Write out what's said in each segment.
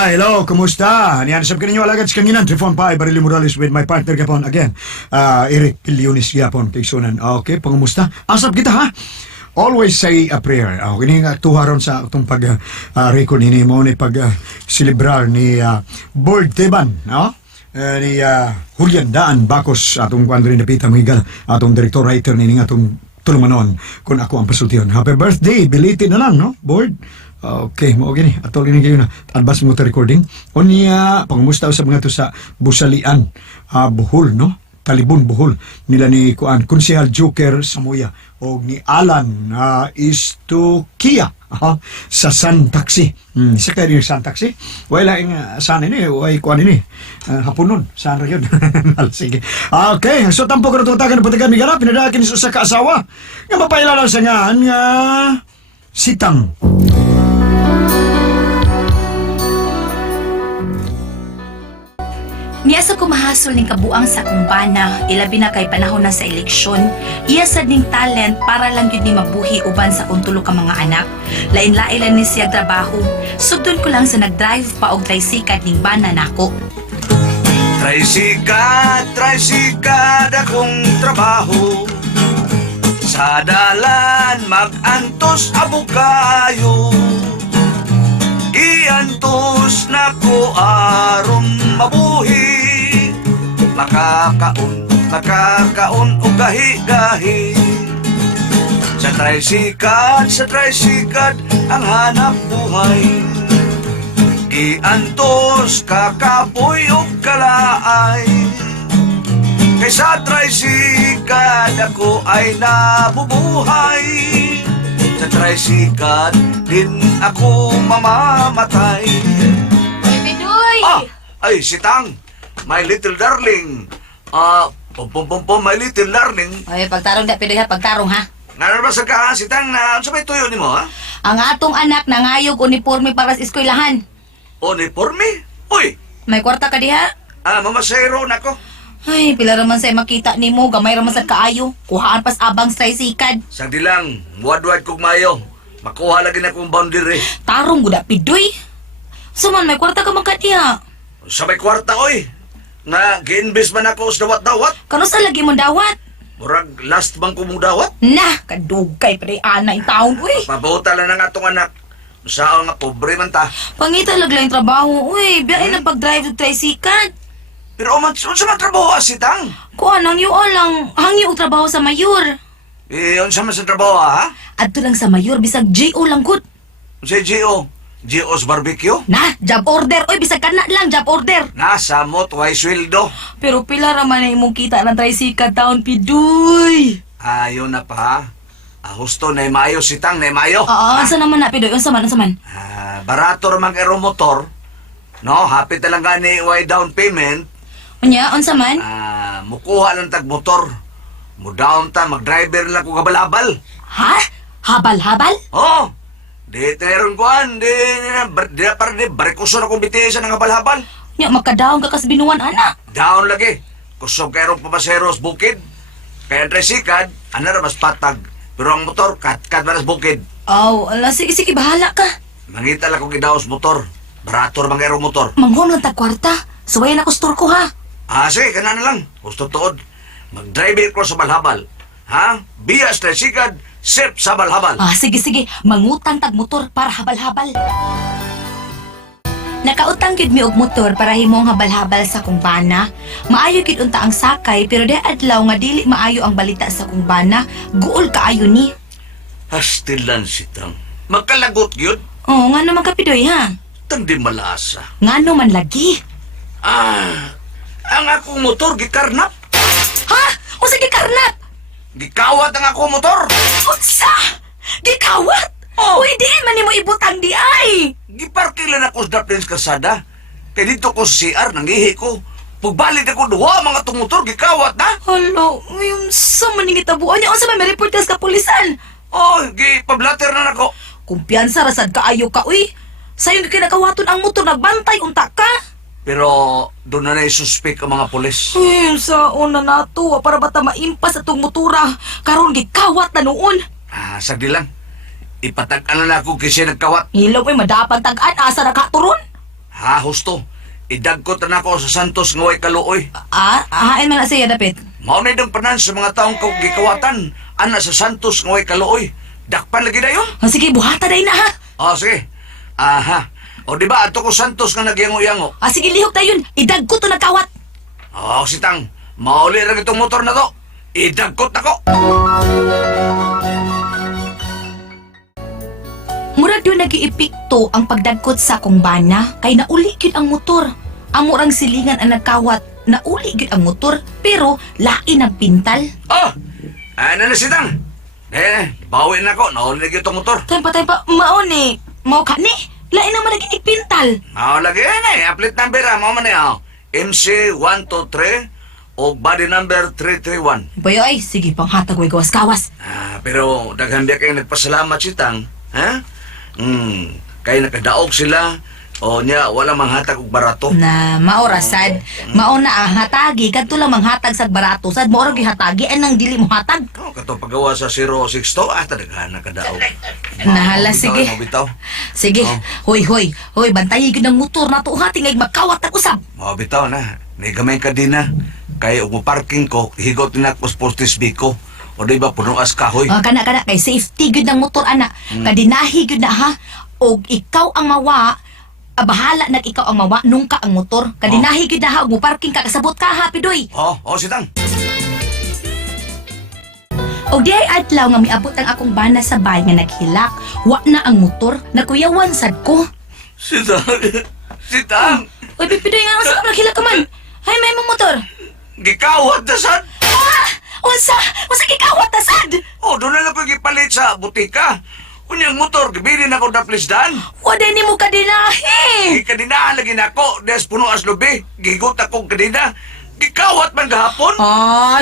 Hello, kumusta? Niyan sab kaninyo alagad sa kanginan, Trifon Pa, Barili Morales with my partner kapon again. Eric Pilionis yapon kay Sunan. Okay, pangumusta? Asap kita ha. Always say a prayer. Kini nga tuharon sa itong pag-record ni mo ni pag-celebrar ni Board Teban, no? Ni Julian Daan Bacos atong kuandre napita mga atong director writer ni atong tulumanon kung ako ang pasultiyon. Happy birthday, belated na lang, no? Board. Okay, mo gini. Atol gini kayo na advance mo ta recording. Unya pangumusta sa mga to sa Busalian, Bohol, no? Talibon Bohol nila ni kuan Konsehal Joker Samoya o ni Alan Istukia sa San Taxi. Isa kayo yung San Taxi. Wala yung saan ini, way kuan ini. Hapunon, saan rin yun? Sige. Okay, so tampo ko na tutagan ng patigan migala, pinadakin sa kaasawa. Nga mapailalang sa nga Sitang. Niya sa kumahasol ning kabuang sa kumbana, ilabi na kay panahon na sa eleksyon, iya sad ning talent para lang yun ni mabuhi uban sa kuntulo ka mga anak. Lain-lain lang ni siya trabaho. Sugdon ko lang sa nag-drive pa og tricycle ning bana nako. Tricycle akong trabaho. Sa dalan mag-antos abukayo. Iantos na ko aron mabuhi. Makakaon o gahi-gahi. Sa tricycle ang hanap buhay. Iantos kakapoy o kalaay. Kaysa tricycle ako ay nabubuhay. Sa tricycle din ako mamamatay. Ay, Pidoy! Ay, Sitang! My little darling. My little darling. Ay, pagtarong da, Pidoy ha, pagtarong ha. Narabasa ka, Sitang, na sa may tuyo ni mo, ha? Ang atong anak nangayog uniforme para sa eskwelahan. Uniforme? Uy! May kwarta ka diha? Mamasero na ko. Ay, pila raman sa'y makita ni mo, gamay raman sa kaayo. Kuhaan pas abang sa tricycle. Sagdi lang, wad-wad kog mayo. Makuha lagi na kong boundary. Tarong guda, Pidoy. Suman, may kwarta ka magkatiha. Sa may kwarta, oy. Nga, gi-invest man ako sa dawat-dawat. Kano sa lagi mong dawat? Murag last bang ko mong dawat. Nah, kadugay pa rin ana yung taon, uy. Pabuta lang ng atong anak. Saan nga pobre man ta. Pangita lang yung trabaho, uy. Biyain na pag-drive ng tricycle. Pero unsa man trabaho Sitang? Kuha nang yung lang, hangi og trabaho sa mayor. Unsa man sa trabaho, ha? Adto lang sa mayor, bisag G.O. lang gud. Sa G.O.'s Barbecue? Na, job order. Uy, bisag kana lang, job order. Nasa mo, tuway sweldo. Pero pila raman na imong kita ng tricycle taon, Pidoy. Ayaw na pa. Husto na mayo Sitang, na mayo. Oo, unsa naman na, Pidoy? Unsa man? Barato ramang ero motor. No, hapit na lang gani way down payment. Unya, unsa man? Mukuha lang tag motor. Mudaon ta, mag-driver lang ko kabal-abal. Ha? Habal-habal? Oh, di teron kuan, di para di barikuso na kong bitesa ng kabal-habal. Nya, magkadaong ka kas binuan, ana. Down lagi. Kusog kayo papaseros bukid. Kaya ang tricycle, ana mas patag. Pero ang motor, kat manas bukid. Oh, ala, sige, bahala ka. Mangita lang kong gidaos motor. Barato ramang ero motor. Manghon lang tag kwarta. Suwayan ako store ko, ha? Sige, kana na lang. Gusto tuod. Mag-drive ko sa balhabal. Ha? Bias tricycle, sip sa balhabal. Sige. Mangutang tag motor para habal-habal. Nakautang gid mi og motor para himong habal-habal sa kumbana. Maayo gid unta ang sakay pero di adlaw nga dili maayo ang balita sa kumbana. Guol kaayo ni. Hastilan Sitang. Magkalagot yun. Oo, nga naman ka, Pidoy, ha? Tandi malasa. Nga naman lagi. Ang akong motor gikarnap. Ha? O sige, karnap! Gikawat ang akong motor. Unsa? Gikawat? Uy, diin man mo ibutang di ay. Giparkilan ako sa Daplins Kasada. Kaya dito ko sa CR, nangihi ko. Pagbalik ako duha, mga itong motor, gikawat na. Hala, yung sa maningit tabuan niya. Unsa may report ka sa kapulisan? Gipablatter na nako. Kumpiyansa, rasad ka ayo ka, uy. Sa'yo kinakawaton ang motor, nagbantay, unta ka. Pero doon na suspect ang mga pulis. Uy, sa una na to, para bata maimpas atong motora. Karon gikawat na noon. Sagdi lang. Ipatag-ano na ako kasi nagkawat. Ilaw ay madapang tag-an, asa na katuron? Ha, husto. Idagkot na ako sa Santos nga way kaluoy. Hain man na siya dapit. Maunay ng panan sa mga taong gikawatan. Ana sa Santos nga way kaluoy. Dakpan lagi dayon. Sige, buhata day na ha. Sige. Aha. O di ba ato ko Santos nga nagyango-yango? Sige, lihok tayo yun. Idag ko to nagkawat. Sitang. Mauli ra itong motor na to. Idagkot ako. Murag yun nag-iipikto ang pagdagkot sa akong bana kay nauli gyud ang motor. Amo rang silingan ang nagkawat, nauli gyud ang motor pero lain ang pintal. Ano na sitang? Bawi na ako. Nauli na itong motor. Time pa, mao ni. Mao ka ni. Lain naman lagi ipintal. Lagi na Applet number mo man MC123 o body number 331. Bayo ay, sige panghatag way gawas-gawas. Pero daghan biya kayo nagpasalamat sitang. Ha? Kaya nakadaog sila o niya wala manghatag og barato. Na maorasad, mao na ang hatagi kadto lang manghatag sa barato sad mo ra gihatagi anang dili mo hatag. Kato pagawa sa 062 daghan nakadaog. Nahala, sige. Bitaw. Sige, hoy, bantayi gyud ang motor nato ha tingay magkawat ang usab. Bitaw na. Ni gamay ka din na. Kaya ug parking ko higot na ko sportis biko. O di ba puno as kahoy. Kana kay safety gyud ang motor ana. Kadinahi gyud na ha. Og ikaw ang mawa, bahala nag ikaw ang mawa nung ka ang motor. Kadinahi gyud na ha og mo parking ka kasabot ka ha pidoy. Sitang. Og di ay adlaw nga miabot ang akong bana sa bahay nga naghilak. Wa na ang motor, nakuyawan sad ko. Sitang. Uy, pipidoy nga sa naghilak ka man. Hay may mong motor. Gikawat na sad. Unsa gikawat na sad? Doon na lang ko gipalit sa butika. Unyang motor, gibili na ko na plisdan. Wala ni mo kadinahi. Kadinahan lagi na ako, des puno as lubi. Gigot akong kadina. Gikawat man gahapon.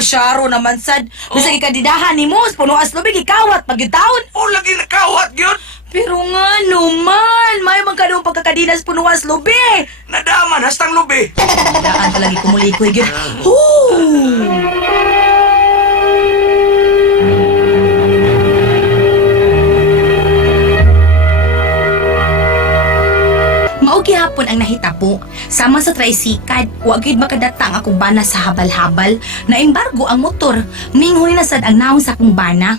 Syaro naman sad. Bisa gikadidahan ni mo, puno aslobi gikawat pagitaon. Lagi nakawat yun. Pero nga naman, may magkanong pagkakadinas puno aslobi. Nadaman, hastang lubi. Daan talagi kumulikoy gyud. Mao gihapon ang nahitabo. Sama sa tricycad, wa gyud makadatang akong bana sa habal-habal. Na embargo ang motor, minghoy na sad ang naong sa akong bana.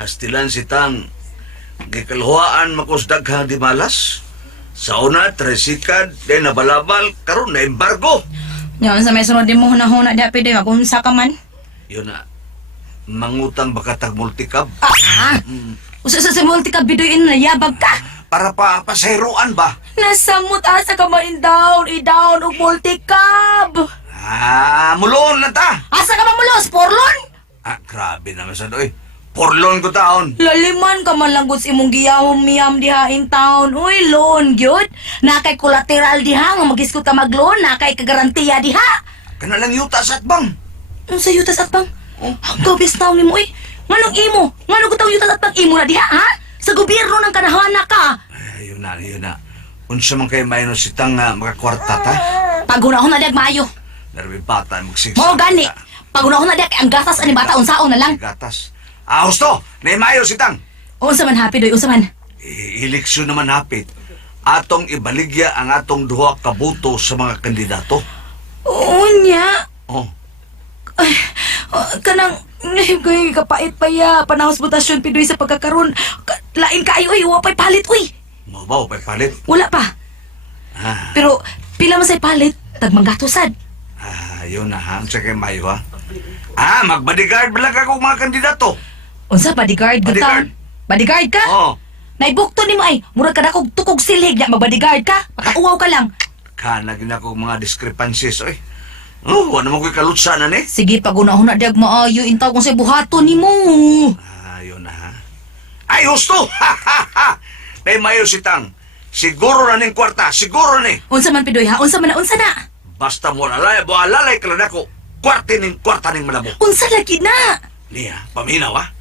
Hastilan si Tang. Gikalhuaan makos daghang di malas. Sa una, tricycad, di nabalabal, karon na embargo. Yan sa may sunod din mo hunahuna di apide kung sa ka man. Yun na, mangutang bakatag multicab. Usa sa multi-cab bidoyin na yabag ka. Para pa paseroan ba? Nasamot asa ka man i-down og multi-cab. Mulon na ta. Asa ka mamulos, porlon? Grabe naman sa doy. Porlon ko taon. Laliman ka man lang guds imong giyawom miyam diha in town. Uy, loan gyud. Nakay collateral diha nga magiskot ka mag-loan, nakay kagarantiya diha. Kana lang yuta sa atbang. Unsa yutas at bang? Ang tobis taon nimo uy. Nganong imo? Nganong ko taw yutas at bang imo na diha, ha? Sa gobyerno ng kanahana ka. Yun na. Unsa man kay mayon si Tang makakwarta ta? Pagunahon na diag maayo. Narbi bata magsigsa. Mao gani. Pagunahon na diag ang gatas ani bata unsaon na lang. Gatas. Husto! Naimayo si Tang. Unsa man happy doy, unsa man? Eleksyon naman hapit. Atong ibaligya ang atong duha ka boto sa mga kandidato. Unya. Kanang kay kapait pa ya panahos botasyon pidoy sa pagkakaron. Lain kaayo uy, wa pay palit uy. Mabaw pay palit. Wala pa. Pero pila man say palit, tagmang gatusad. Yun na ha. Ang sa kay Mayo ha. Mag-bodyguard ba lang ako mga kandidato? Unsa bodyguard ka? Bodyguard. Bodyguard ka? Naibukto nimo ay, murag ka na kog tukog silig ya mag-bodyguard ka. Makauwaw ka lang. Kanagin ako mga discrepancies oy. Wala naman ko'y kalutsa na ni. Sige, pagunahon na diag maayo intaw kung say buhato nimo. Yun na ha. Ay, husto! Nay Mayo si Tang. Siguro na ning kwarta, siguro ni. Unsa man pidoy ha? Unsa man na unsa na? Basta mo alalay ka lang ako. Kwarta ning malabo. Unsa lagi na? Niya, paminaw ha.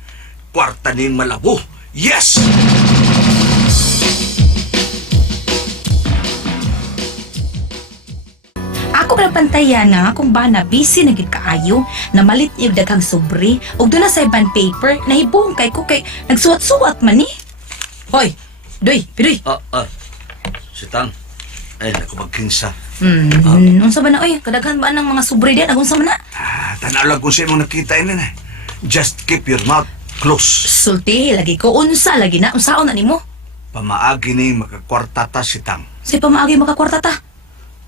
Kwarta ning malabo. Yes! Ako lang pantayan nga akong bana busy na gid kaayo na malit yung daghang sobre ug doon na sa bond paper na hibong kay ko kay nagsuwat-suwat man ni. Hoy, doy, pidoy. Si Sitang. Ay, naku magkinsa. Unsa ba na oy? Kadaghan ba ng mga sobre diyan? Unsa man na? Tanaw lang kung sa'yo mong nakita yun na. Just keep your mouth close. Sulti lagi ko unsa lagi na unsaon na nimo? Pamaagi ni makakwarta ta Sitang. Say pamaagi makakwarta ta.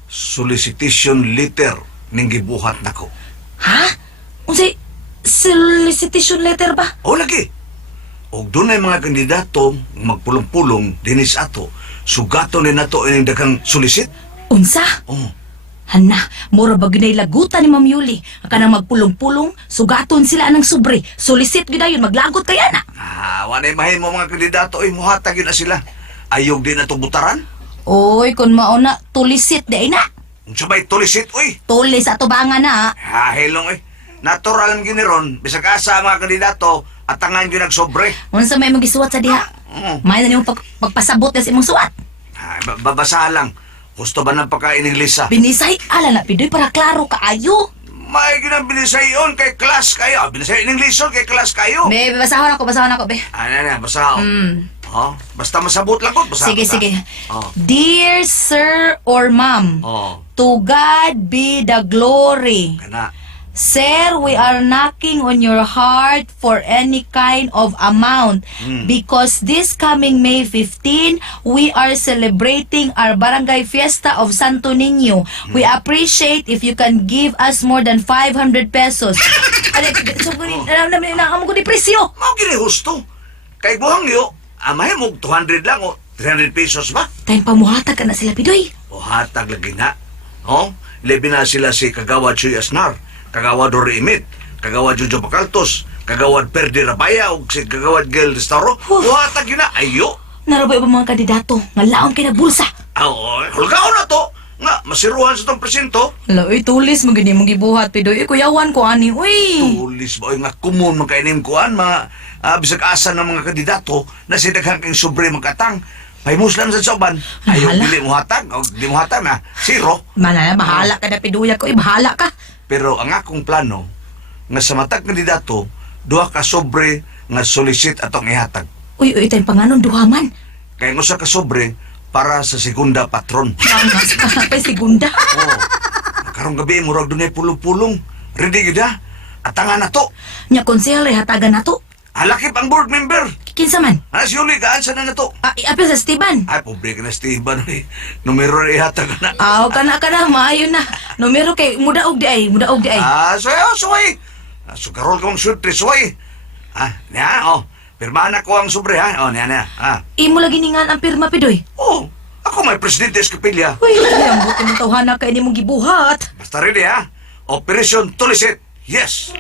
Solicitation letter ning gibuhat nako. Ha? Unsay solicitation letter ba? O lagi. Og dunay mga kandidato magpulong-pulong dinis ato. Sugato ni nato ining daghang solicit. Unsa? Oh. Hana, mura ba ginay lagutan ni Ma'am Yuli? Ang kanang magpulong-pulong, sugaton sila ng sobre. Solicit gidayon, maglagot kaya na. Wanay mahimo mga kandidato ay muhatag yun na sila. Ayog din na butaran. Oy, kung mauna, tulisit di na. Kung sabay tulisit, uy. Tulis at tubangan na. Hilong eh. Natural ang giniron. Bisag asa ang mga kandidato at tangan yun nagsobre. Unsa may magisuwat sa diha? May na niyong pagpasabot na sa imong suwat. Babasa lang. Gusto ba ng pagka-Inglesa? Binisay, ala na, pidoy para klaro kaayo. May ginabilisayon kay class kayo. Binisay in English kay class kayo. Be, basahon ako, be. Ano, basa. Basta masabot lang ko. Basa. Sige, sige. Oh. Dear Sir or Ma'am, Oh. to God be the glory. Kana. Sir, we are knocking on your heart for any kind of amount because this coming May 15, we are celebrating our barangay fiesta of Santo Niño. We appreciate if you can give us more than 500 pesos. So, alam ko di presyo. Mao gini husto. Kay buhang yo, amay mo 200 lang o 300 pesos ba? Tayong pamuhatag ka na sila, Pidoy. O hatag lagi na. Oh, lebi na sila si Kagawad Chuy Asnar, Kagawad Dori Imit, Kagawad Jojo Bacaltos, Kagawad Perdi Rabaya o si Kagawad Gel Restauro. O hatag yun na, ayo. Narabay ba mga kandidato? Ngalaon kay na bulsa. Oo, hulgaon na to. Nga, masiruhan sa itong presinto. Laloy, tulis, magani mong gibuhat, Pidoy. Kuyawan ko, ani, uy. Tulis ba, nga kumun magkainim kuan, mga bisag asa ng mga kandidato na sidaghang kang sobre magkatang. Pahimuslan sa soban. Ayaw Hala. dili mo hatag, o di mo hatag na, zero. Manala, bahala ka na, Pidoy. Ako, bahala ka. Pero ang akong plano, nga sa matag kandidato, duha ka sobre nga solicit atong ihatag. Uy, tayong panganon, duhaman. Kaya nga sa ka sobre para sa segunda patron. Pangas ka na kay segunda. Oh, karong gabi, murag dunay pulong-pulong. Ready gida? Atangan na to. Nya konsehal, hatagan na to. Halakip ang board member. Kinsa man? Si Yuli, kaansa na to? Apil sa Esteban. Ay, pobre ka na, Steven. Numero na ihatag na. Aw, kana, maayo na. Numero kay, mudaog di ay, mudaog di ay. Suway. Sugarol kong surte, suway. Niya, pirmahan ako ang sobre, ha? Niya. Imo lagi ningan ang pirma, Pidoy. Ako may presidente sa kapilya. Uy, ang buti mong tawhana kay ni mong gibuhat. Basta ready, ha? Operation Tulisit. Yes.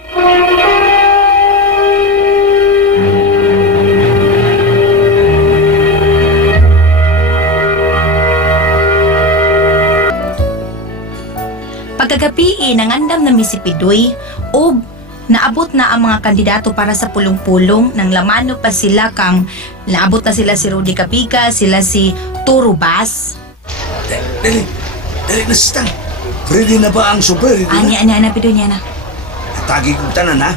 Pagkagabi, nangandam na si Pidoy o naabot na ang mga kandidato para sa pulong-pulong nang lamano pa sila kang naabot na sila si Rudy Capica, sila si Turo Bas. Dali na sistang. Ready na ba ang sobre? Ready na? Ani, Pidoy niya na. Tagi kong tanan, ha?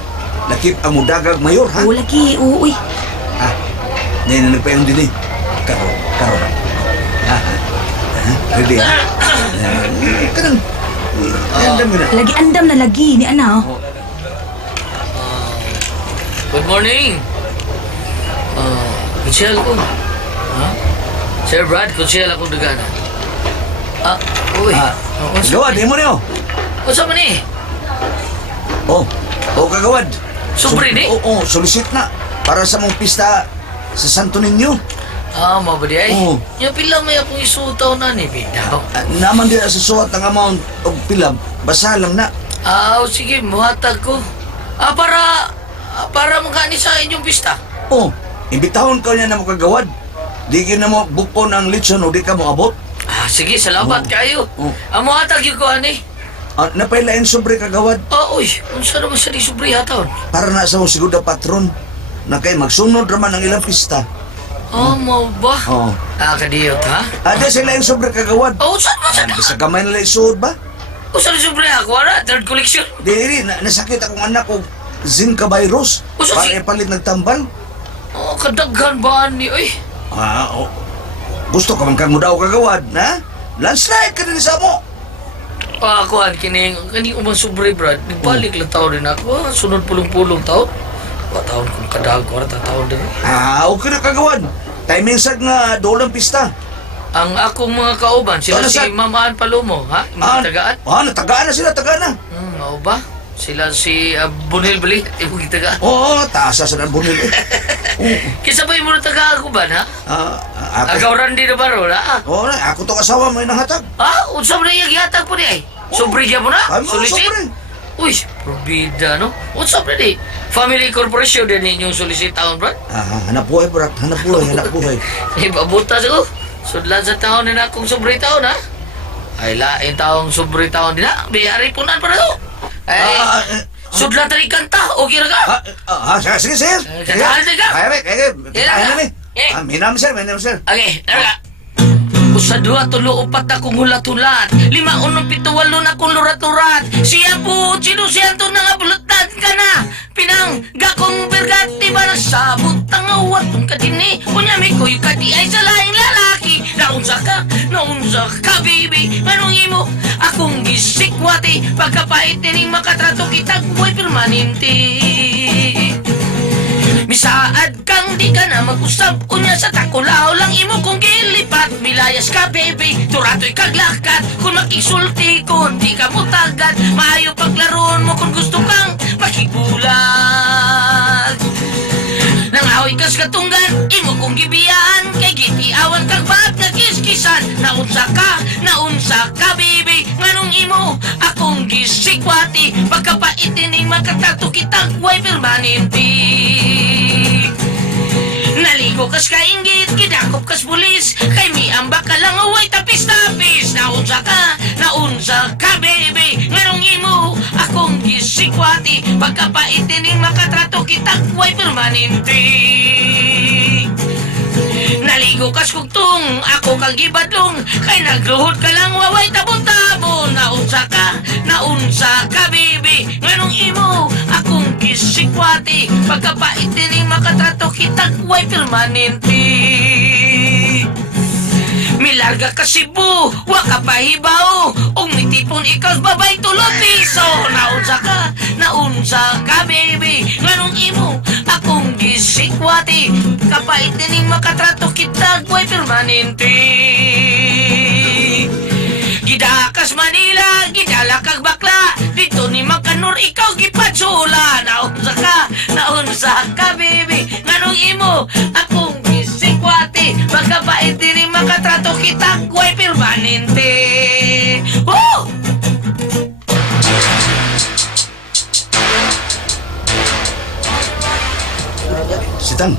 Lakip ang mudagag mayor, ha? Oo, lagi, uy. Ngayon na nagpayong din, eh. Karo. Ready, ha? Kanang. Andam mo na. Lagi andam na lagi ni ana. Good morning. Kutsel ko. Sir Brad, kutsel ako dagana. Uy. Gawad, himo niyo. What's up ni? Kagawad. Sobre ni? Solicit na. Para sa mong pista sa Santo Niño. Mabadi ay. Oo. Yung pila may akong isutaw na ni Bitaw. Naman din sa suwat ang amount o pilab. Basa lang na. Sige, muhatag ko. Para magkani sa inyong pista. Imbitahon ka niya na mo kagawad. Di na mo bukon ang litson o di ka mo abot. Sige, salamat kayo. Ang muhatag yung ko, ani. Napailain sobre kagawad. Uy, unsa naman sa di sobre hataon? Para na sa mong segundo patron. Na kay magsunod raman ang ilang pista. Mo ba? Kadiyot, ha? Ada sila yung sobre kagawad. Saan ba sa Sa gamay nila isuod ba? Saan sobre ako, ara? Third collection? Diri, nasakit akong anak ko. Zinka virus. Para ipalit nagtambal. Kadaghan ba ni, uy? Gusto ka man kang mudaw kagawad, ha? Landslide ka din sa mo. Ako an kini umang sobre brad. Nagbalik lang taon din ako. Sunod pulong-pulong taon. Taon kung kadago ra taon din. Okay na kagawad. Timing sad nga dolang pista. Ang akong mga kauban, sila Ano si sa- Mamaan Palomo, ha? Mga tagaan. Natagaan na sila, tagaan na. Mao ba? Sila si Bunil Bali, ibang tagaan. Oo, taasa sa nabunil. Kisa ba yung mga tagaan ko ba, ha? Ako. Agaw Randy na baro, ha? Oo na, ako to kasawa mo nahatag. Unsam na yung yatag po niya, eh. Sobre niya mo na? Ay, mo, Solicit? sobre. Uy, probida, no? Unsam na di? Family Corporation din inyong solicit taon, bro? Hanap buhay, bro. Hanap buhay, hanap buhay. Ipabutas ako. Sudlan sa taon din akong sobre taon, ha? Ay, lain taong sobre taon din, ha? Biyari po na para to. Ay, sudlan tali kanta. Okay na ka? Sige, sige. Katahan ka? Kaya, Kailan ka? minam, sir. Okay, tara. Usa, dua, tulo, upat akong hulat-hulat. 5, 6, 7, 8 na akong lurat-lurat. Siya po, sinusiyanto na nga bulatan ka na. Pinang, gakong bergati ba nasabot ang awat ng kadini. Kunyami ko yung kati ay sa laing lalaki. Naunsa ka, baby. Anong imo? Akong gisikwati. Pagkapait nining makatrato kitag buhay permanente. Misaad kang di ka na mag-usap unya sa takulaw lang imo kong gilipat. Milayas ka, baby, turato'y kaglakat. Kung makisulti ko, di ka mutagad. Maayo paglaruan mo kung gusto kang makigulag. Nangahoy kas katunggan, imo kong gibiyaan. Kay gitiawan kag ba't nakiskisan. Naunsa ka, baby. Nganong imo, akong gisikwati. Pagkapaitining makatato kitang way permanente. Naligo kas kainggit, kidakop kas pulis. Kay mi ambak ka lang away tapis-tapis. Naunsa ka, baby. Nganong imo, akong gisikwati. Pagkapaitining makatrato kitang way permanente. Naligo kas kugtong, ako kang gibadlong. Kay nagluhod ka lang waway tabon-tabon. Naunsa ka, baby. Nganong imo, akong gisikwati. Pagkapaitining makatrato kitang way permanente. Milarga ka Cebu, wa ka pahibaw. Og mitipon ikaw babay tulog piso. Naunsa ka, baby. Nganong imo, akong gisikwati. Kapaitining makatrato kitag way permanente. Gidakas Manila, gidala kag bakla. Dito ni Makanor, ikaw gipatsula. Naunsa ka, baby. Nganong imo, akong gisikwati. Pagkapaitining makatrato kitag way permanente. Woo! Sitang,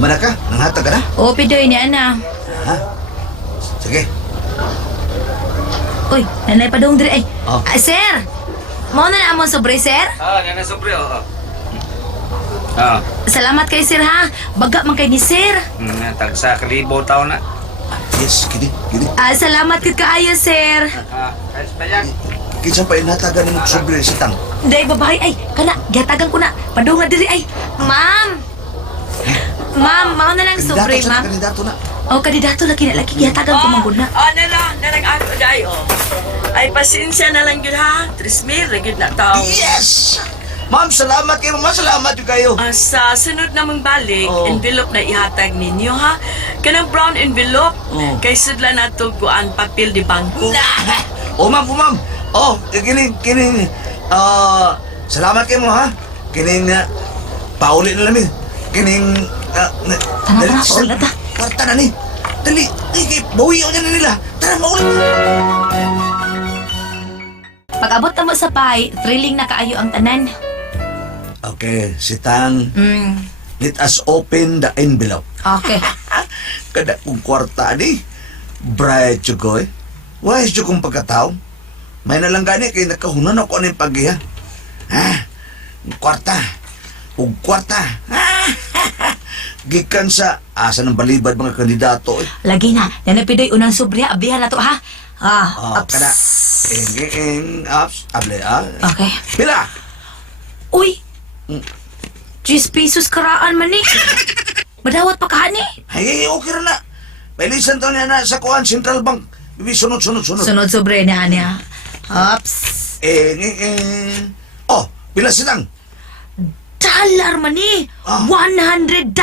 mana ka? Nanghatag ka na? O, pidoy ni Ana. Ha? Sige. Uy, nanay pa dong diri. Ay, Oh. sir! Mao na amon sobre, sir? Nana sobre, Salamat kay sir, ha? Baga man kay ni sir. Tagsa kalibo taon na. Yes, gini. Salamat kid kaayo, sir. Ayos pa yan. Kinsa pa inatagan ni mo sobre sitang? Day babae, ay, kana, gatagan ko na. Padung na diri, ay. Ma'am! Ma'am, mao na lang sobre, ma'am. Kandidato na. O, kandidato lagi na, lagi gatagan ko manggod na. Nag-ano day, Ay, pasensya na lang yun, ha? 3,000, lagid na tao. Yes! Ma'am, salamat kayo. Ma'am, salamat yung kayo. Sa sunod namang balik, Oh. envelope na ihatag ninyo, ha? Kanang brown envelope, Oh. kay sudla na to guan papel di bangko. Ma'am. Kining, salamat kayo mo, ha? Kining, paulit na namin. Kining, Tara, paulit na. Kwarta na ni. Dali, bawi ako na nila. Tara, maulit na. Pag abot na mo sa bahay, thrilling na kaayo ang tanan. Okay, sitang, Mm, let us open the envelope. okay. Kada kong kwarta ni, bright yung ko eh. Wise yung kong pagkatao. May nalang gani kay nakahunan ako ng pagiha. Kwarta. Ug kwarta. Gikan sa asa ng balibad mga kandidato eh. Lagi na, yan na pidoy, unang sobre, ablihan na to, ha? Ups. Kada. Ups. Able, Okay. Pila? Uy! 10 pesos karaan man ni. Madawat pa ka ni. Ay, okay ra na. Pailisan to niya na sa kuan Central Bank. Bibi sunod. Sunod sobre niya niya. Ups. Oh, pila sitang? Dollar man ni. Ah. $100.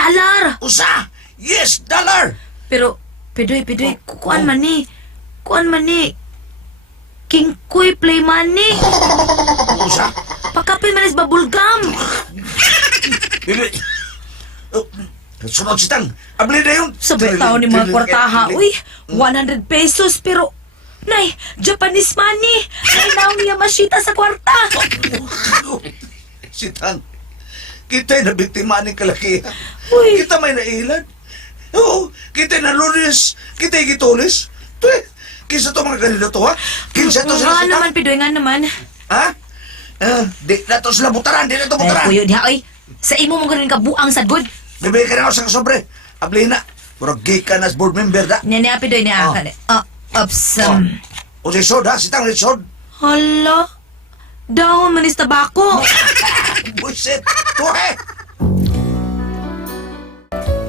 Usa! Yes, dollar! Pero, Pidoy, kuan man ni. Kuan man ni. King Kuy play money. Usa? Pakapil man is babulgam. Bibi. Oh, sunod sitang. Abli na yun. Sabi tao ni mga kwartaha. Uy, 100 pesos pero... Nay, Japanese money. Nay, naong niya masita sa kwarta. Sitang. Kita'y nabiktima ni kalakihan. Uy. Kita may nailan. Oo, kita'y nalunis. Kita'y gitulis. Tuwi, kisa to mga ganito to, ha? Kinsa to sila Nga sitang? naman, Pidoy, nga naman. Ha? Di na to sila butaran, di na to Ay, butaran. kuyo diha, oy. Sa imo mo ganun ka buang sa good. Bibigay ka na ako sa kasobre. Abli na. Murag gikan as board member da. Niya, Pidoy, niya. Ups, O si Sod, ha? Sitang rin Sod. Hala. Dahon man is tabako. Buisit. Tuhe.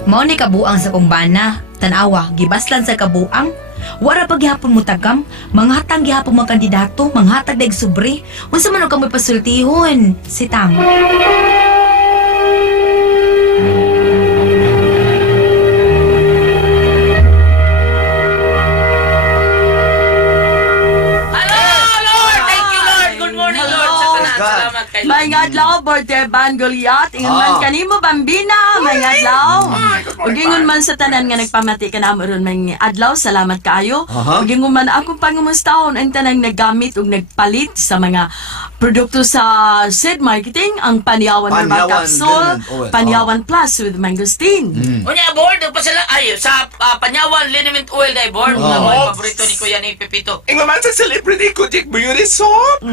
Mao ni kabuang sa kumbana. Tanawa, gibaslan sa kabuang. Wara pa gihapon mo tagam, manghatang gihapon mga kandidato, manghatag daig sobre. Unsa man ka mo pasultihon? Si Tang. Hello, Lord! Thank you, Lord! Good morning, Lord! Sa tanan, God. salamat kay Lord. May ngadlaw, Borderban Goliath. Ingon man Ah. kanimo, Bambina. May ngadlaw. Ug ingon man sa tanan nga nagpamati ka namo ron may adlaw, salamat kaayo. Aha. Ug ingon man akong pangumustahon ang tanang naggamit ug nagpalit sa mga produkto sa Sid Marketing, ang Panyawan Herbal Panyawan Capsule, Liniment Oil. Panyawan Plus with Mangosteen. Unya, board, sa Panyawan Liniment Oil na board. Nga mga paborito ni Kuya ni Pepito. Ingaman sa celebrity ko, Dick Beauty Soap.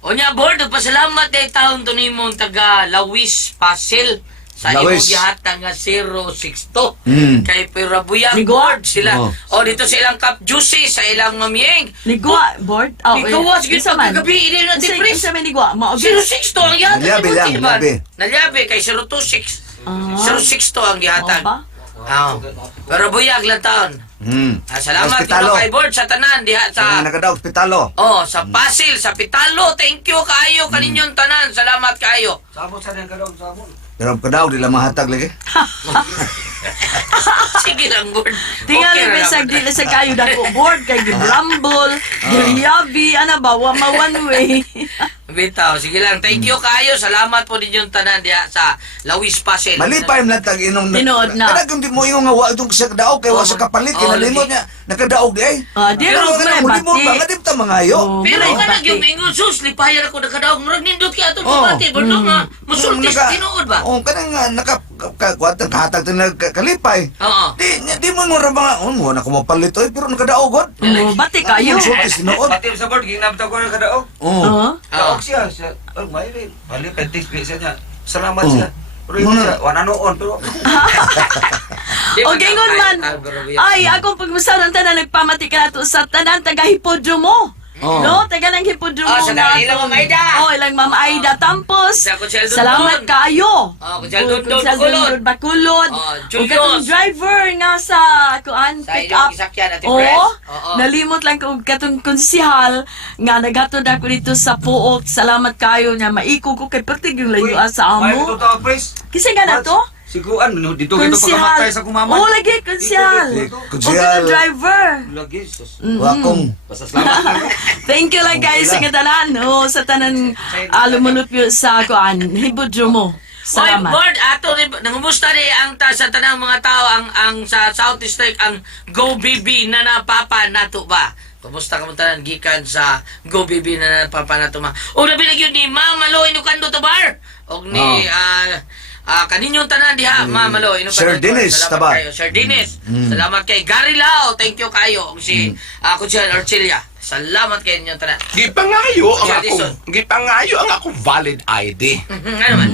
Unya, board, pasalamat day taon to ni mong taga Lawis Pasil sa imong Lawis. gihatag nga 062 Mm. kay Pirabuyang Ligo. board sila. Oh. O dito sa ilang cup juicy, sa ilang mamiyeng. Ligwa, board. Ligawas, eh, isa man. gabi, hindi na Isa- tipris. Isa man ligwa. Mao 062 ang gihatag. Nalyabe lang, nalyabe. Nalyabe kay 026. Ah. 062 ang gihatag. Mao ba? Pero buyag lang taon. Salamat Hospitalo. kay board sa tanan diha Sa sa nagadaw, hospitalo. Oh, sa Pasil, sa Pitalo. Thank you kaayo kaninyong tanan. Salamat kaayo. Pero kadaw, di lang mahatag lagi. Sige lang, board. Tingali Okay ra bisag lang. dili sa kayo dako board kay gibramble, gilyabi, ana ba wa ma one way. Bitaw, sige lang. Thank you kaayo. Salamat po ninyong tanan diha sa Lawis Pasil. Malipay lang tag inom Tinood na. Kadagang di mo yung nga wa itong sa kadaog kay wa sa kapalit kinalimot lagi. niya nakadaog di ay. Ah, di Pero ro nga pre mo bati. ba nga di ta mangayo. Oh, Pero pre, ka bati. yung ingon, sus, lipayan ako nagkadaog. Murag nindot kaya itong Oh. pabati. Board nga, musultis, tinuod ba? Oh, kanang nga nakakwatang kahatag na kalipay. Oo. Di mo mo ra ba mo na ko mapalit oy pero nakadaog god. Oh, bati kayo. Sultis tinuod. Pati sa board, ginamit ako ng kadaog. Oh. Oh. Oo. Kadaog siya. May rin. Bali, pentik siya niya. Salamat Oh. siya. Pero yun siya, wala noon. Pero Di ba Okay ngon man. kahit- pero buyag. Ay, akong pagmusaron tanan nagpamati ka nato sa tanan taga Hipodromo. Oh. No, taga ng Hipodromo. Oh, sa nga ilang atong- Ma'am Aida. Oh, ilang Ma'am Aida Tampos. Sa Kutsel Dundon. Salamat kaayo. Oh, Kutsel Dundon, Kutsel Bacolod. Dundon, Bacolod. Oh, Ug Julius. katong driver nga sa kuan Sa pick inyong up. isakyan, Ate Oo. Pres. Oo. Nalimot lang ko katong konsihal nga nagatod ako dito sa Puok. Salamat kayo nga maiko ko kay pertig yung layo sa may amo. totoo, please. Kasi nga na to? Siguan, dito kita pagkamatay sa kumaman. Oh, lagi konsihal. Dito. O Konsihal. katong driver. Lagi, sus. Wa kong Pasasalamat. Thank you lang guys sa tanan. Oh, sa tanan lumunot yun sa kuan Hipodromo. Oy, Salamat. board, ato nangumusta rin ang sa tanang mga tao ang sa South District ang Go BB na napapa nato ba? Kumusta ka mo tanan gikan sa Go BB na napapa nato ma? O labi nagyud ni Ma'am Maloy no kando to bar. Og ni kaninyong tanan diha Ma'am Maloy no Sir Dennis, Salamat tabar. kayo, Sir Dennis. Salamat kay Gary Lao. Thank you kayo. Og si Kutsel Arcelia. Salamat kay inyong tanan. Gipangayo ang Jason. akong valid ID. Ano man?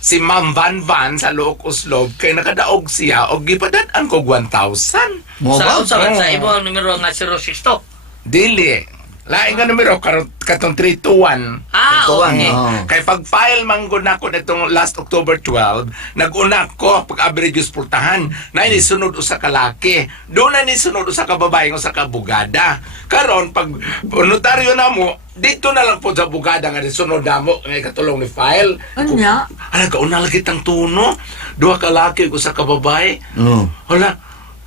Si Ma'am Van Van sa Look Uslob kay nakadaog siya og gipadad-an ko 1,000. mo ba? Sa imo ang numero nga 062. Dili. Laing nga numero, katong 321. Ah, Tuwan, okay. oh. Kay pag-file manggod na ko nitong last October 12, nag-una ko pag-average yung pultahan na inisunod usa ka laki. Doon na inisunod usa ka babae usa ka bugada. Karon pag notaryo na mo, dito na lang po sa bugada nga nisunod na mo nga katulong ni file. Anya? Ala kauna lagi tang tuno. Duha ka laki usa ka babae. Oh. Hala,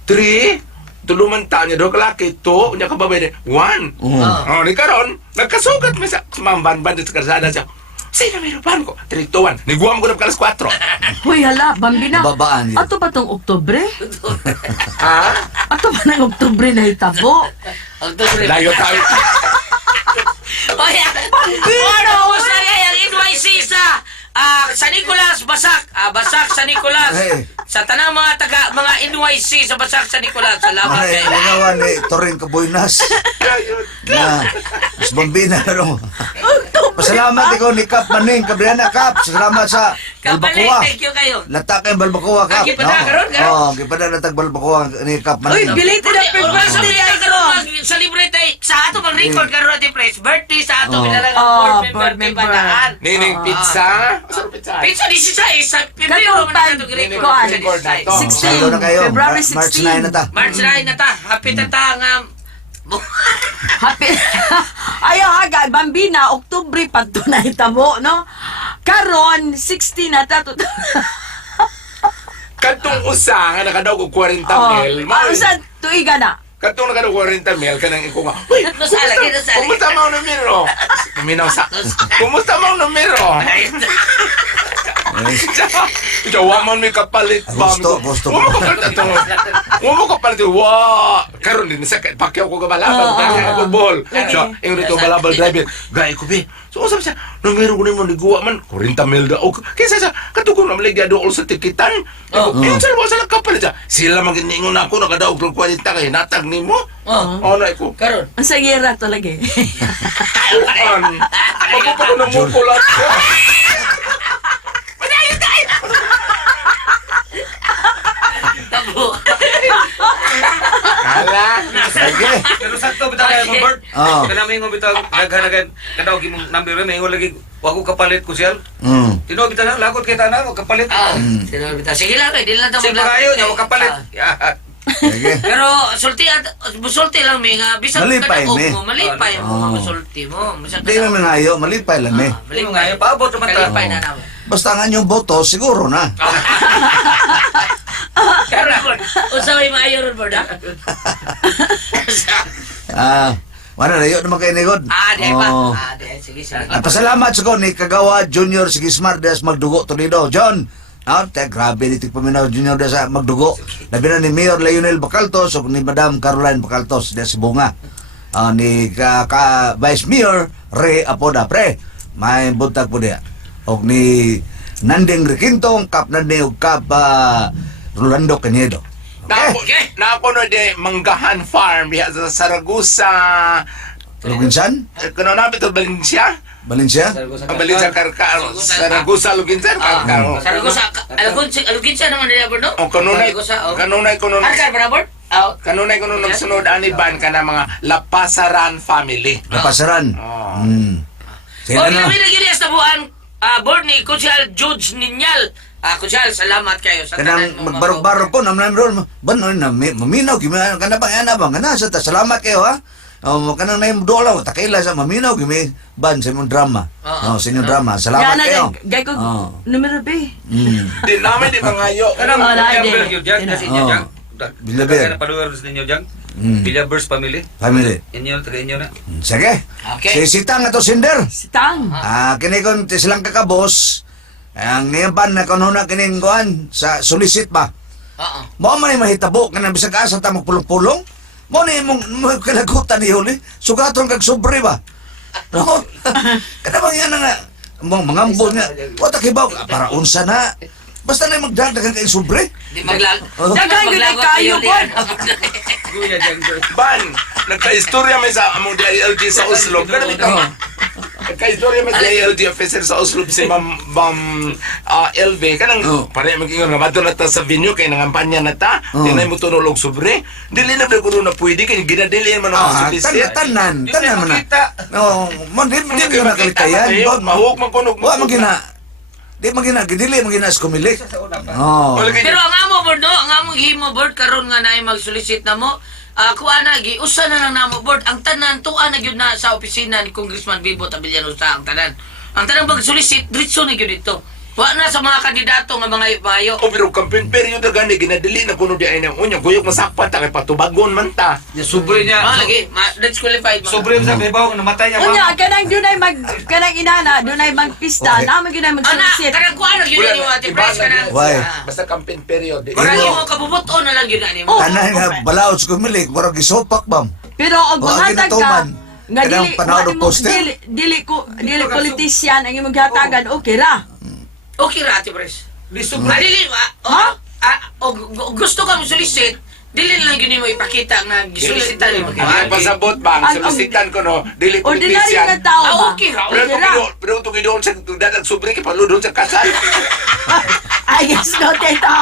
3 tuluman ta niya, 2 ka laki, 2, unya ka babae, 1. Oh, ni karon, nagkasugat mi sa mamban-ban sa karsada siya. Sino may rupan ko? 3-2-1. Niguam ko na kalas 4. Hoy, hala, Bambina. Babaan yun. Ato ba tong Oktubre? Ha? Ato ba ng Oktubre na hitabo? Layo tayo. O yan. Ano ko sa yung NYC sa Nicolas, Basak. Basak sa Nicolas. Hey. Sa tanang mga NYC sa Basak sa Nicolas. Salamat Ano kayo. yung ginawa ni Torin Caboynas? Na, mas bambina ka no. Pasalamat ikaw ni Kap Maning, Kabriana Kap. Salamat sa Kapalit, Balbacoa. thank you kayo. Latakay Balbacoa Kap. Ah, gipada, karon, karon? Oo, gipada natag Balbacoa ni Kap Uy, Maning. belated happy birthday ato! Sa librete, sa ato mag-record karon natin press. Birthday sa ato, Oh. pinalagang Oh, board board member, member. Bandaan. Nining pizza. Saan pizza? Pizza di sa Pebrero Katong man nato Nining Kuan. record na to. 16, Salo na kayo. February March 16. 9 na ta. March 9 na ta. Happy ta ta nga. Happy. Ayaw haga, Bambina, Oktubre pa to na hitabo, no? Karon, 16 na ta. Katong usa nga nakadaog og 40 Oh, mil. usan, tuiga na. Katong nakadaog 40 mil kanang iko nga. Uy, Nasa lagi, nasa lagi. kumusta mo ang numero? Kuminaw sa. Kumusta mo ang numero? Jawa man may kapalit ba? Gusto. Wa mo kapalit ito. Wa mo kapalit. Wa. Karon din sa pakyaw ko kabalabal. Dahil ako bol. So, yung rito balabal driver. Gay ko be. So, sabi siya, numero ko ni mo niguwa man. 40 mil daw. Kaya siya, katugong naman lagi doon sa tikitan. Yung sa luwa sa kapalit siya. Sila maginingon ako nakadaog ng 40 kay natag ni mo. Ano ko? Karon. Ang sagira to lagi. Ako pa ko na mo pulat ko. Tabo. Hala. Sige. Pero sakto bitaw kay mo bird. Oo. Kanami mo bitaw naghanagan kadaog imong number may ingon lagi wa ko kapalit ko siyal. Mm. Tino bitaw na lakot kita na wa kapalit. Sinabi ta. Sige lang, di lang ta Sige kayo nya wa kapalit. Sige. Pero sulti lang may nga bisag Malipay, kadaog me. mo, malipay mo Oh. mga sulti mo. Bisag Hindi naman ngayo, malipay lang eh. Malipay nga, paabot naman ta. Malipay na naman. Basta nga yung boto, siguro na. Karon, usaway maayo ron boda. Wala na yun naman kayo nigod. Di ba? Oo. Di, sige, sige. Pasalamat sa ko ni Kagawa Junior sige Smart des Magdugo Toledo. John, grabe ni Tigpaminaw Junior des Magdugo. Labi na ni Mayor Leonel Bacaltos o ni Madam Caroline Bacaltos des Bunga. Ni Vice Mayor Re Apoda. Pre, may buntag po niya. O ni Nanding Requintong, Kap Nanding o Kap Rolando Canedo. Okay. Napo no de Manggahan Farm diha sa Saragusa. Luginsan? Kuno na bito Valencia? Valencia? Ang Valencia Carcar. Saragusa Luginsan Carcar. Saragosa, alugin siya naman nila bodo. O kanunay kuno Arkar ba na board? kanunay kuno nagsunod ani ban kana mga Lapasaran family. Napasaran. Oh. Sila O, na. ilabi na gini sa buwan. Board ni Kusyal Judge Ninyal. Kusyal, salamat kayo sa Kanang tanan mo, magbarok-barok ko naman ron. Ban na maminaw gimi kana ba ana ba kana sa ta salamat kayo ha. Kanang na dola takila sa maminaw gimi ban sa imong drama. Oo. Sa inyong drama. Salamat Yan kayo. na, gay ko, Oo. numero B. Di namin di mangayo. Kanang Oh, dahil number din. yun dyan kasi inyo Oh. dyan. Bilaber. Kana followers ninyo dyan. Mm. Bilabers family. Family. Inyo taga inyo na. Sige. Okay. Si Sitang ato Sinder. Si Tang. Kini kon silang kakabos. Ang ngayon ban na kanuna kining kuan sa solicit ba. Oo. Mo man ay mahitabo kanang bisag asa ta magpulong-pulong. Mo ni mong kalagutan ni huli. Sugaton kag sobre ba. No. Kada bang yan nga mong mangambon nga. O takibaw para unsa na. Basta na magdagdagan kay sobre. Di maglag. Oh. Dagan yun ay kayo, Board. Kuya dyan. Ban, nagka-istorya may sa among DILG sa Oslo. Kada bitaw. nagka-istorya man sa LG officer sa Oslo si Ma'am LV. Kanang pare mag-ingon nga madto na ta sa venue kay nangampanya na ta. Dinay mo tunulog sobre. Dili na kuno na pwede kay ginadili man ang service. Tanan man na. Kita. No, man di na kalitayan. Mahuk man kuno. Wa man gina. Di man gina, dili man gina skumilik. Oh. Pero ang amo board no, ang amo gihimo board karon nga naay mag-solicit na mo. Ako ana gi usa na lang namo board ang tanan tuwa na gyud na sa opisina ni Congressman Bibo Tabillano sa ang tanan. Ang tanang pag-solicit diretso na gyud dito. Wa na sa mga kandidato nga mga mayo. O pero campaign period na gani ginadili na kuno di ay nang unya guyok masakpan ta kay patubagon man ta. Sobre niya. Lagi, disqualified mo. Sobre sa bebaw namatay niya. Unya, kanang dunay kanang inana, dunay magpista, naman gyud Ana, magsulisit. kanang kuan gyud ni Ate Pres kanang. Why? Basta campaign period. Murag mo kabubuton na lang gyud ani mo. Tanan nga balaod skumilik, murag gisopak bam. Pero og Wa maghatag ka ginatuman. nga Kanang panahon ng poster. dili politician ang imong gihatagan, okay ra. Okay ra Ate Pres. Di sobre. Dili gusto ka mo solicit, dili lang gyud mo ipakita nga gisolicitan mo. Ang pasabot bang Ang- solicitan ko no dili Ordinary politician. nga tao ba? Okay ra. Pero to gidoon sa dadag sobre kay paludon sa kasal. I guess no, Tito.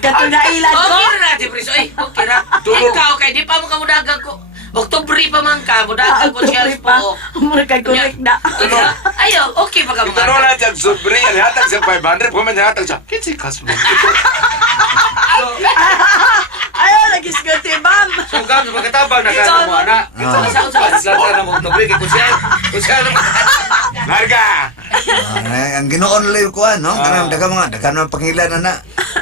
Katunailan ko. Okay ra Ate Pres. Ay, okay ra. Ikaw kay di pa mo kamudagan ko. Oktubre pa man ka, mudagan ko siya pa. po. Mura kay correct na. Ayo, okay pa ka Ito mga. na dyan sobre yan hatag sa 500 kung man hatag siya. Kinsi kasmo. Ayaw, nag-isgote, ma'am. So gam sa pagkatabang na ka mo ana. Sa na mo Oktubre kay kusiya naman. Larga. Ang ginoon lang yung kuan, no? Kanang daga mga pangilan na.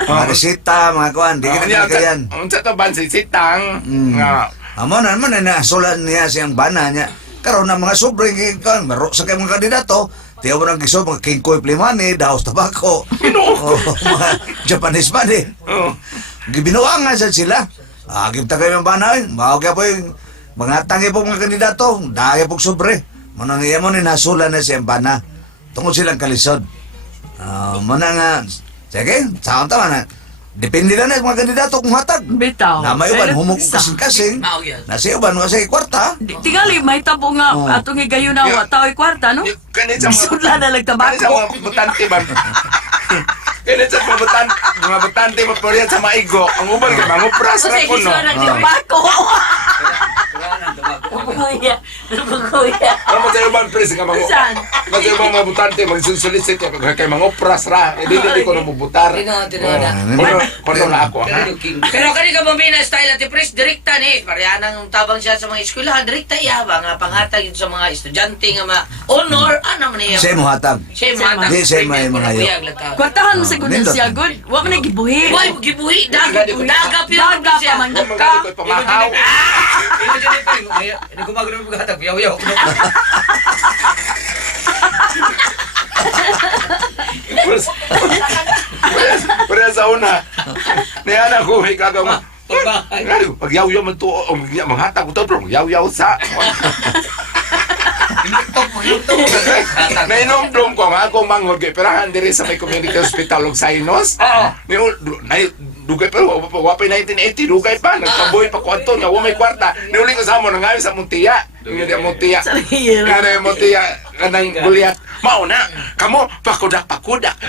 Mga resita, mga kuan, di ka na kagayan. Ang sa taban si Sitang nga Amo na naman na nasulan niya siyang bana niya. Karon na mga sobre kan maro sa kay mga kandidato, tiyo mo nang giso mga king koy plimani, daos tabako. Oh, mga Japanese money. Gibinuangan sa sila. Agim ta kayo ng bana, mao kaya po yung mga tangi po mga kandidato, dahil po sobre. Manang iya mo ni nasulan na siyang bana. Tungod silang kalisod. Manang sige, saan tama na. Depende na sa mga kandidato kung hatag. Bitaw. Na may uban, Sa'yo, humok isa. kasing-kasing. Mao gyud. Na si uban, kasi kwarta. Tingali, may tabo nga Oh. atong higayon na wa tao'y kwarta, no? kanit sa Sudla na lang kanit sa tabako. mga butante ba? Kanit sa mga butante mapuriyan sa maigo. Ang uban ka mangupras na Kasi kuno. gusto na Tabako. Kuya. Kuya. Kamu sa uban pres ka mangu. Saan? Kasi yung mga butante magsusulisit kay mangupras ra. Hindi ko na mubutar. Tinood. Kono na ako ha. Pero kani ka bambina style Ate Pres direkta ni pareha nang tabang siya sa mga eskwelahan direkta iyaba nga panghatag yun sa mga estudyante nga honor ano man iya. Siya mo hatag. Siya mo hatag. Di, siya may mga Kuyag lataw. Kwartahan mo sa kunin nindot. siya, good. Wa man gibuhi. Why gibuhi dagap yun Daga siya. pa man Huwag ka. magalit ko pamahaw. Ino dyan ito. Hindi ko magulong maghatag. Yaw-yaw. Pare sa una. Niana ko ikaw mo. Pagbahay. Pag-yaw-yaw man to, manghatag ko to, bro. Yaw-yaw sa. Nainom-dom ko nga akong manghod kay perahan diri sa may community hospital og Sainos. Dugay pa, wapay 1980, dugay pa. Nagpaboy pa ko ato, nga may kwarta. Niuli ko sa mo, nangayon sa Muntia. Yung hindi Muntia. Sa hira. Kanang Muntia, kanang Guliat. Mauna, kamo, pakudak,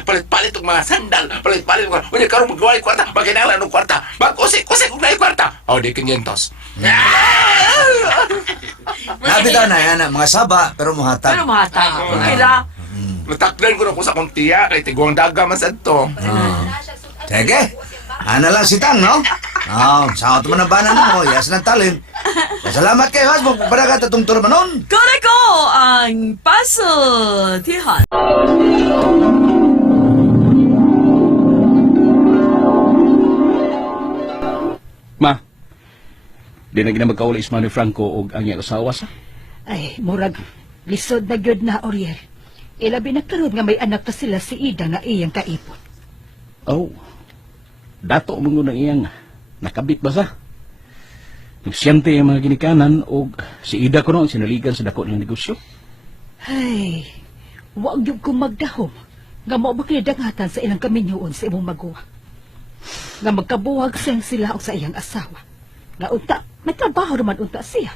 palit-palit og mga sandal, palit-palit og unya karon magaway kwarta, makinala ng kwarta. Kusik og nay kwarta. Oh, di 500. Nabitaw na yan, mga saba, pero mo hatag. Pero mahata. Okay ra. Natakdan ko na ko sa kong tiya, kay tiguang daga man sad to. Sige. Ano lang si Tang, no? Sa auto mo na bana mo, yas ng talent. Salamat kayo, has mo, pagpadagat atong turmanon. Kore ko ang paso. Tihan. Ma, di na ginamagkauli si Manny Franco o ang iyang asawa sa? Ay, murag, lisod na gyud na, Oriel. Ilabi na karon nga may anak na sila si Ida nga iyang kaipon. Oh, dato mo ng iyang nakabit ba sa? Nagsiyante ang mga ginikanan o si Ida ko no, sinaligan sa dako ng negosyo. Ay, wag yung kong magdahom nga mo ba kinadangatan sa ilang kaminyoon sa imong maguwa. Nga magkabuwag sila o sa iyang asawa. Nga unta, may trabaho naman unta siya.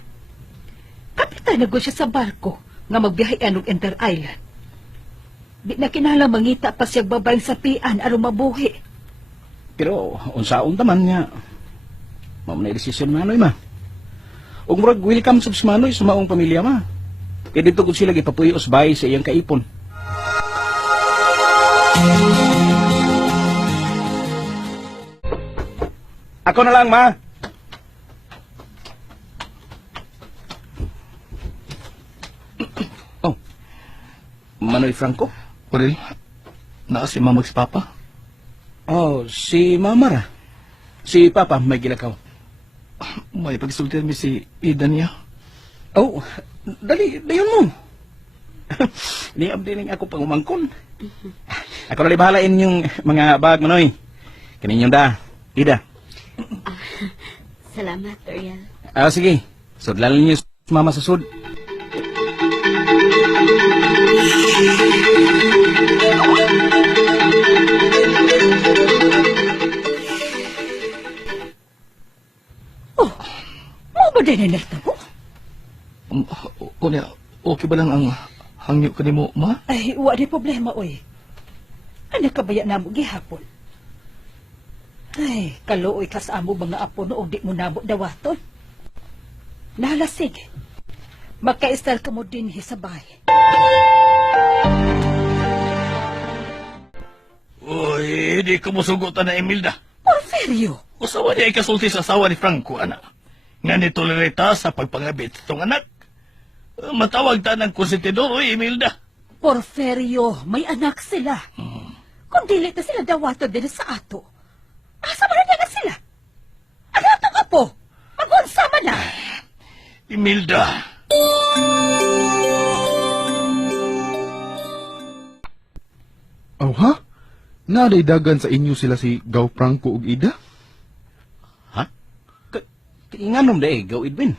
Kapitan negosyo sa barko, nga magbiyahe og Inter-Island. Di na kinahanglan mangita pa siyang babayng sapian aron mabuhi. Pero unsaon taman nga mao na desisyon manoy ma. Ug murag welcome sa manoy sa maong pamilya ma. Kaya dito kung sila gipapuyos bahay sa iyang kaipon. Ako na lang, ma. Oh. Manoy Franco? Orel, naa si mamag si Papa. Oh, si Mama ra. Si Papa may gilakaw. May pagsultir mi si Ida niya. Oh, dali, dayon mo. Niabdi ning ako pangumangkon. Ako na libahalain yung mga bag, Manoy. Kaninyong da, Ida. Salamat, Ariel. Ah, sige. Sudlan niyo Mama sa sud. Mo ba din ang mo? Kunya, okay ba lang ang hangyo ka mo, ma? Ay, wa di problema, oy. Ano ka baya na mo gihapon? Ay, kaluoy ka sa amo mga apo noong di mo namo dawaton. Nalasig. Magka-style ka mo din sa bahay. Uy, di ko musugutan na Emilda. Porfirio! Usawa niya ikasulti sa asawa ni Franco, anak. Nga nitolerita sa pagpangabit itong anak. Matawag ta ng konsentidor, uy, Emilda. Porfirio, may anak sila. Kung dili na sila dawaton din sa ato, asa man na sila? Ano ito ka po? Mag-unsama na! Emilda. Oh, ha? Nadaydagan sa inyo sila si Gaw Franco ug Ida? Ha? Inganom da gaw Edwin.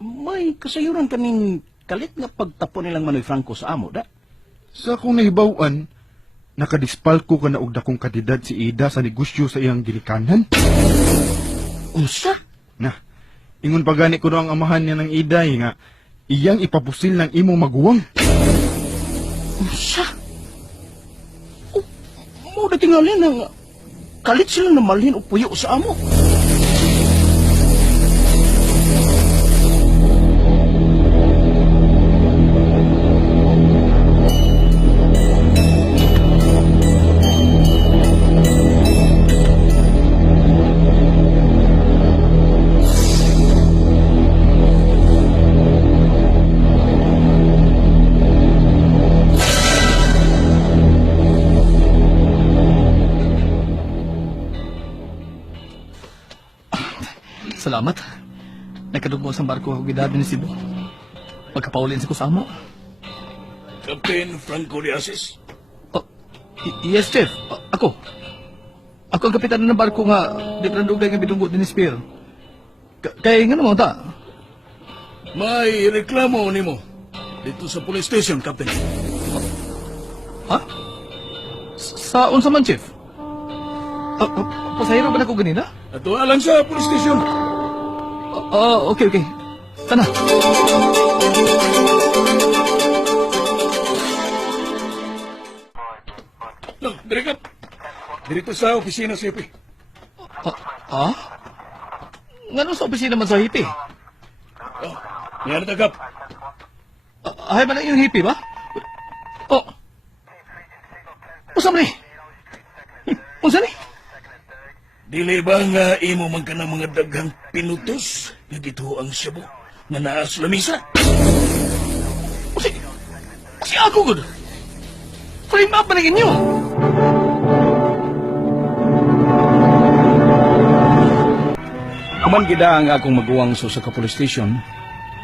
May kasayuran kaming kalit nga pagtapo nilang Manoy Franco sa amo, da? Sa akong nahibawan, nakadispalko ka na og dakong kadidad si Ida sa negosyo sa iyang ginikanan. Unsa? Na, ingon pa gani ko na ang amahan niya ng Ida nga iyang ipapusil ng imong maguwang. Unsa? Mo da tingali na kalit silang namalhin o puyo sa amo. Salamat. Nakadugmo sa barko ako gidado ni Sido. Pagkapaulin sa kusamo. Captain Franco de Asis. Oh, yes, Chef. Ako. Ako ang kapitan ng barko nga di prandugan nga bidunggo din ni Spear. Kaya nga naman ta. May reklamo nimo dito sa police station, Captain. Ha? Sa unsa man, Chief? Pasahero ba na ko ganina? Ato lang sa police station. Okay. Tana. No, direkap. Dito sa opisina, Sipi. Nga sa opisina man sa hipi? Oh, yan tagap. Ay ba na yung hipi ba? Oh. Usa man ni? Usa ni? Dili ba nga imo man ka ng mga daghang pinutos nga gito ang Cebu nga naa sa lamisa? Si ako gud. Frame up na ninyo. Kuman gida ang akong maguwang sa police station.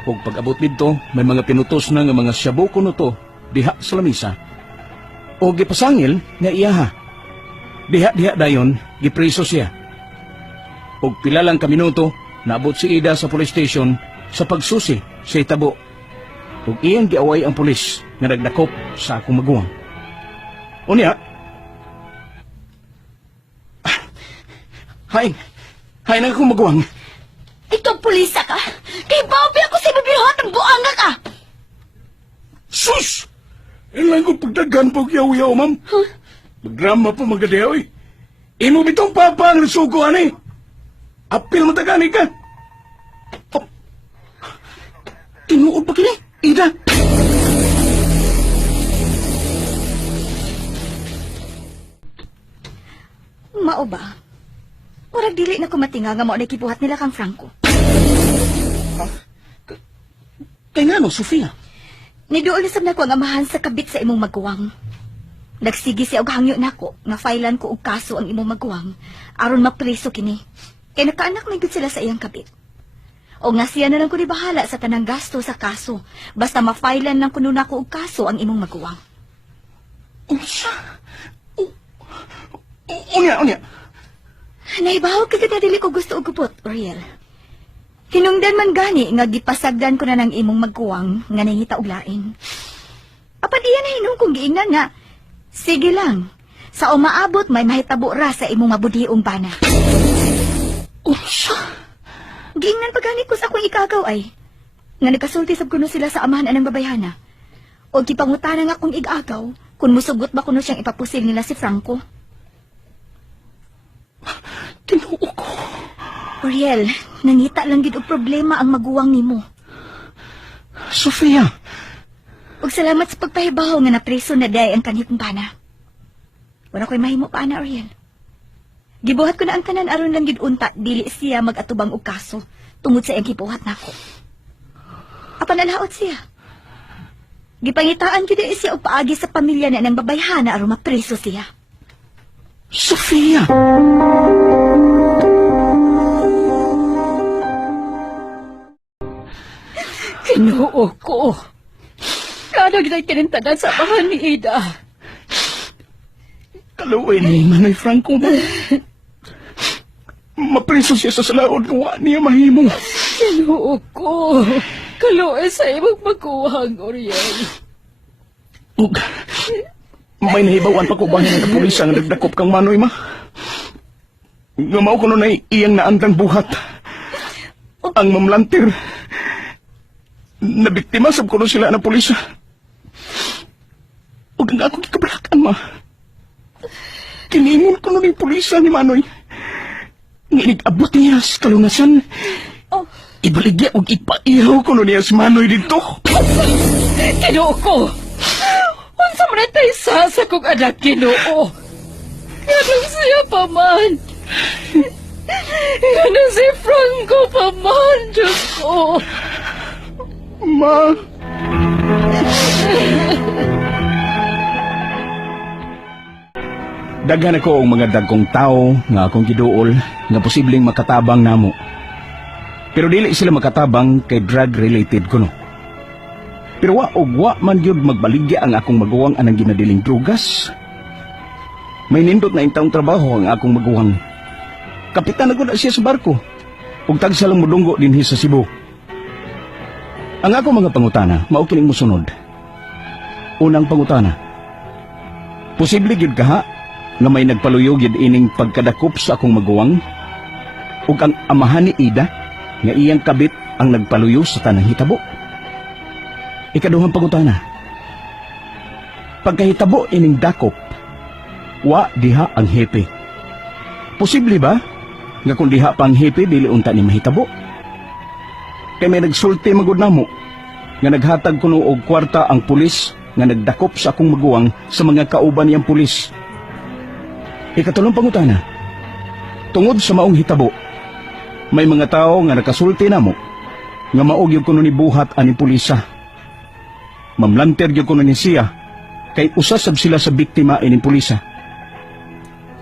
Ug pag-abot dito, may mga pinutos na nga mga Cebu kuno to diha sa lamisa. O gipasangil nga iyaha. Diha dayon gipreso siya. Og pila lang ka minuto, naabot si Ida sa police station sa pagsusi sa itabo. Ug iyang giaway ang pulis nga nagdakop sa akong maguwang. Unya. Hay nang akong maguwang. Ito pulisa ka. Kay babi ako sa ibibihat ang buanga ka. Sus! Ilang ko pagdagan po yaw-yaw, ma'am. Magdrama po magadayaw eh. Imo bitong papa ang nasugo, ani. Apil mo tagani ka. Oh. Tinuod pa kini, Ida. Mao ba? Murag dili na ko matinga nga mao na kibuhat nila kang Franco. Kaya nga no, Sofia. Niduol na sab nako ang amahan sa kabit sa imong maguwang. Nagsigi siya og hangyo nako nga filean ko og kaso ang imong maguwang aron mapreso kini. Kay nakaanak na gyud sila sa iyang kabit. O nga siya na lang ko bahala sa tanang gasto sa kaso basta ma-filean lang kuno nako og kaso ang imong maguwang. Unsa? Unya. Naibaw ka nga dili ko gusto og gupot, Oriel. Hinungdan man gani nga gipasagdan ko na ng imong magkuwang nga nangita og lain. Apan iya na hinung kong giingnan nga, sige lang, sa umaabot may mahitabo ra sa imong mabudhiong bana. Unsa? Giingnan pa gani ko sa akong ikagaw ay, nga nagkasulti sab kuno sila sa amahan anang babayhana. O gipangutana nga akong igagaw, kung musugot ba kuno siyang ipapusil nila si Franco. Tinuo ko. Oriel, nangita lang gid og problema ang maguwang nimo. Sofia. Ug salamat sa pagpahibaw nga napreso na day ang kanhitong bana. Wala ko'y mahimo pa na, Oriel. Gibuhat ko na ang tanan aron lang gid unta dili siya mag-atubang og kaso tungod sa iyang gibuhat nako. Apan nalaot siya. Gipangitaan gid siya og paagi sa pamilya na nang babayhana aron mapreso siya. Sofia. Kinuo ko. Kano gid kinintanan sa bahan ni Ida. Kaluoy ni Manoy Franco mo. Mapreso siya sa salaod kung wa niya mahimo. Kinuo ko. Kaluoy sa imong magkuhang, Oriel. Ug, may nahibawan pa ko ba ng kapulis ang nagdakop kang Manoy, ma? Gamaw ko nun ay iyang naandang buhat. Ang mamlantir. Nabiktima sab ko nun sila ng pulis. Ug ang akong gikabalakan, ma. Kiningon ko nun yung pulisa ni Manoy. Nginig-abot niya sa kalungasan. Ibaligya ug ipaihaw ko nun niya si Manoy dito. Kinuo ko. Unsa man tay sa kong anak, Ginoo. Ganun siya pa man. Ganun si Franco pa man, Diyos ko. Ma. Daghan ako ang mga dagkong tao nga akong giduol nga posibleng makatabang namo. Pero dili sila makatabang kay drug-related kuno. Pero wa man yun magbaligya ang akong maguwang anang ginadiling drugas. May nindot na intawong trabaho ang akong maguwang. Kapitan na siya sa barko. Ug tagsa lang mudunggo dinhi sa Cebu. Ang akong mga pangutana, maukining musunod. Unang pangutana. Posible gyud kaha nga may nagpaluyo gyud ining pagkadakop sa akong maguwang? Ug ang amahan ni Ida nga iyang kabit ang nagpaluyo sa tanang hitabo? Ikaduhang pangutana. Pagkahitabo ining dakop, wa diha ang hepe. Posible ba nga kung diha pa ang hepe dili unta ni mahitabo? Kay may nagsulti magud namo nga naghatag kuno og kwarta ang pulis nga nagdakop sa akong maguwang sa mga kauban niyang pulis. Ikatulong pangutana. Tungod sa maong hitabo, may mga tao nga nakasulti namo nga maog kuno ni buhat ani pulisa. Mamlanter gyud kuno ni siya kay usasab sila sa biktima ining pulisa.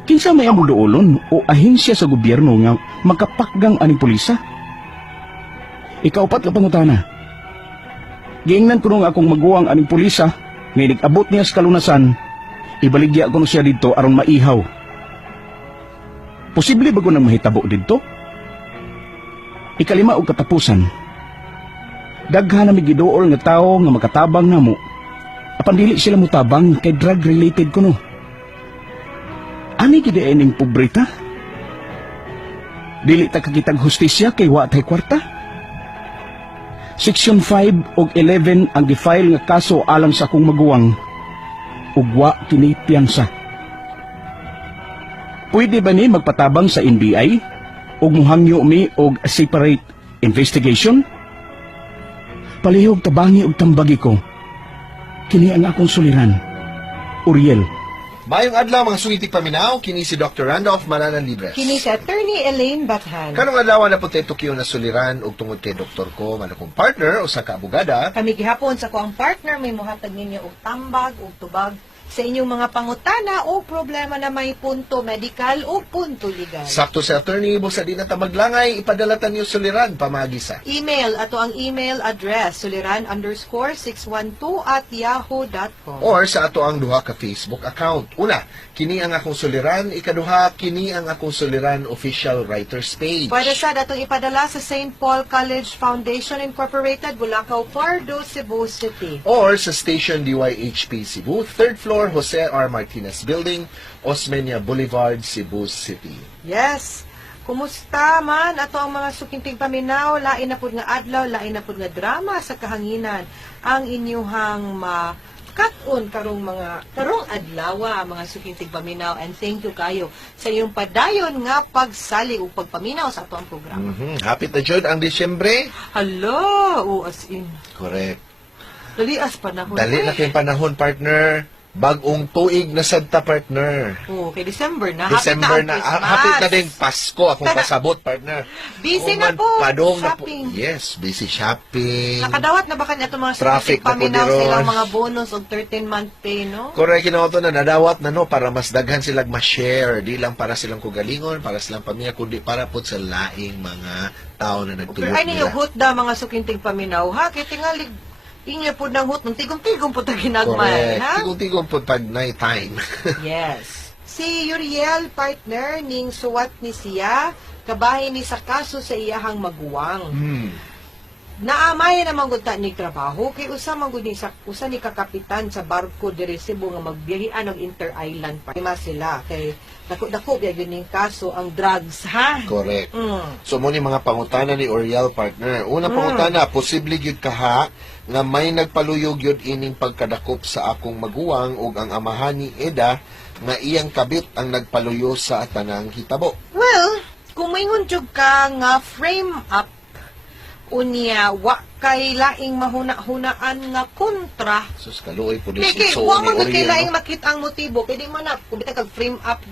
Kinsa may amo duolon o ahensya sa gobyerno nga makapakgang aning pulisa? Ikaupat ka pangutana. Giingnan ko nung akong maguwang aning pulisa, ngay nag-abot niya sa kalunasan, ibaligya ko siya dito aron maihaw. Posible ba ko nang mahitabo dito? Ikalima og katapusan. Daghan na may giduol nga tao nga makatabang namo. Apan dili sila mutabang kay drug-related kuno. Ani gid ining pobreta? Dili ta kakitag hustisya kay wa tay kwarta? Section 5 ug 11 ang gifile nga kaso alang sa akong maguwang ug wa kini piyansa. Pwede ba ni magpatabang sa NBI ug muhangyo mi og separate investigation? Palihog tabangi ug tambagi ko. Kini ang akong suliran. Uriel. Mayong adlaw mga sungiti paminaw, kini si Dr. Randolph Maranan Libres. Kini si Attorney Elaine Bathan. Kanong adlaw na po tayo tukiyo na suliran ug tungod kay doktor ko, man akong partner o sa kaabogada. Kami gihapon sa kuang partner may muhatag ninyo og tambag ug tubag sa inyong mga pangutana o problema na may punto medical o punto legal. Sakto sa attorney, busa di na tamaglangay, ipadalatan niyo suliran pamagi sa Email, ato ang email address, suliran_612@yahoo.com. or sa ato ang duha ka Facebook account. Una, kini ang akong suliran, ikaduha, kini ang akong suliran official writers page. Pwede sa datong ipadala sa St. Paul College Foundation Incorporated, Bulacau, Pardo, Cebu City. Or sa Station DYHP Cebu, 3rd floor, Jose R. Martinez Building, Osmeña Boulevard, Cebu City. Yes. Kumusta man ato ang mga sukintig paminaw, lain na pud nga adlaw, lain na pud nga drama sa kahanginan ang inyuhang kat-on karong adlaw mga sukintig paminaw, and thank you kayo sa iyong padayon nga pagsali o pagpaminaw sa ato ang programa. Hapit na jud ang Disyembre. Hello, as in. Correct. Dali as panahon. Dali na kayong panahon, partner. Bagong tuig na sadta, partner. Okay, December na. December Hapit na. ang Christmas. Hapit na din Pasko. Akong pasabot, partner. Busy Uman, na po. padong na po. Shopping. Yes, busy shopping. Nakadawat na ba kanya itong mga Traffic sukintig na po paminaw diron. silang mga bonus o 13-month pay, no? Correct, kinawato na nadawat na no para mas daghan silang ma-share. Di lang para silang kugalingon, para silang pamilya, kundi para po sa laing mga tao na nagtulog Pero ay ninyo nila. hut da mga sukintig paminaw, ha? Kaya tingalig, inyo po ng hut, nung tigong-tigong po ta ginagmay, Correct. ha? Tigong-tigong po pag night time. Yes. Si Uriel, partner ning suwat ni siya, kabahin ni sa kaso sa iyahang maguwang. Naamay naman gud ta ni trabaho kay usa man gud ni kakapitan sa barko diri Cebu nga magbiyahean og inter-island pa sila kay dako gyud ning kaso ang drugs, ha? Correct. So mo ni mga pangutana ni Oriel, partner. Una pangutana, posible gyud kaha nga may nagpaluyog gyud ining pagkadakop sa akong maguwang ug ang amahan ni Eda nga iyang kabit ang nagpaluyo sa tanang hitabo. Well, kung maingon jud ka nga frame up unya wa kay laing mahuna-hunaan nga kontra. Sus kaluoy po Kay so wa ni man kay Oriel. laing No? makita ang motibo kay di man na kung bitaw kag frame up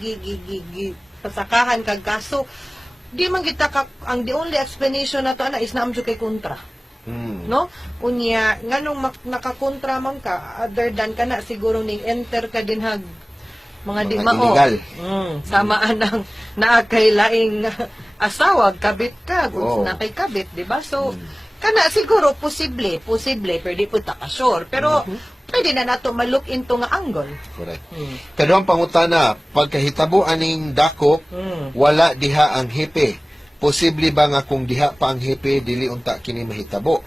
pasakahan kag kaso di man kita ang the only explanation nato ana is naam jud kay kontra. No? Unya nganong nakakontra man ka other than kana siguro ning enter ka din hag mga di mao. illegal. Sama anang naa kay laing asawa kabit ka kung Oh. na kay kabit, di ba? So kana siguro posible pero di po ta ka-sure. Pero pwede na nato ma-look into nga angle. Correct. Pero ang pangutana, pagkahitabo aning dakop, wala diha ang hepe. Posible ba nga kung diha pa ang hepe, dili unta kini mahitabo?